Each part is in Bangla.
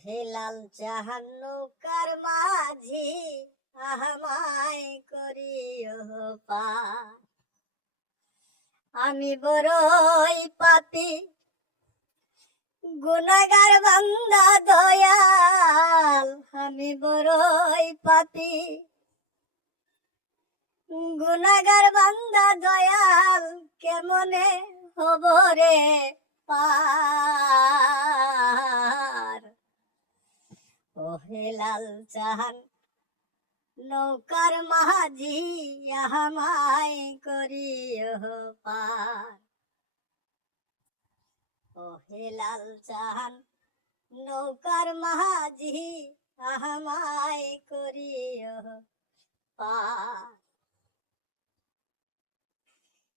হে লাল জাহান নৌকার মাঝি আমায় করিও পার। আমি বড়ই পাপী গুনাহগার বান্দা দয়াল, আমি বড়ই পাপী গুনাহগার বান্দা দয়াল, কেমনে হব রে পার। ও হে লাল জাহান নৌকার মাঝি আমায় করিও পার। ও হে লাল জাহান নৌকার মাঝি আমায় করিও পার।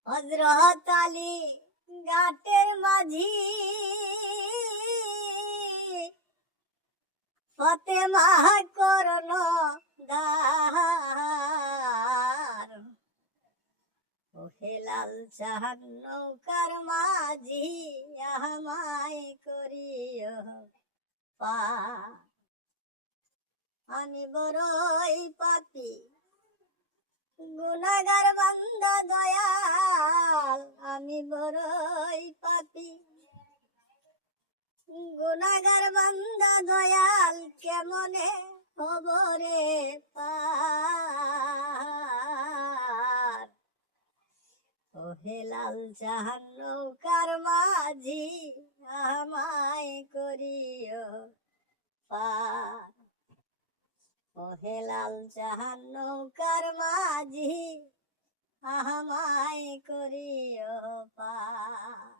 হযরত আলী ঘাটের মাঝি ফাতেমা কর্ণধার। ও হে লাল জাহান নৌকার মাঝি আমায় করিও পার। আমি বড়ই পাপী গুনাহগার বান্দা দয়াল, আমি বড়ই পাপী গুনাহগার বান্দা দয়াল, কেমনে হব রে পার। ও হে লাল জাহান নৌকার মাঝি আমায় করিও পার। ও হে লাল জাহান নৌকার মাঝি আমায় করিও পার।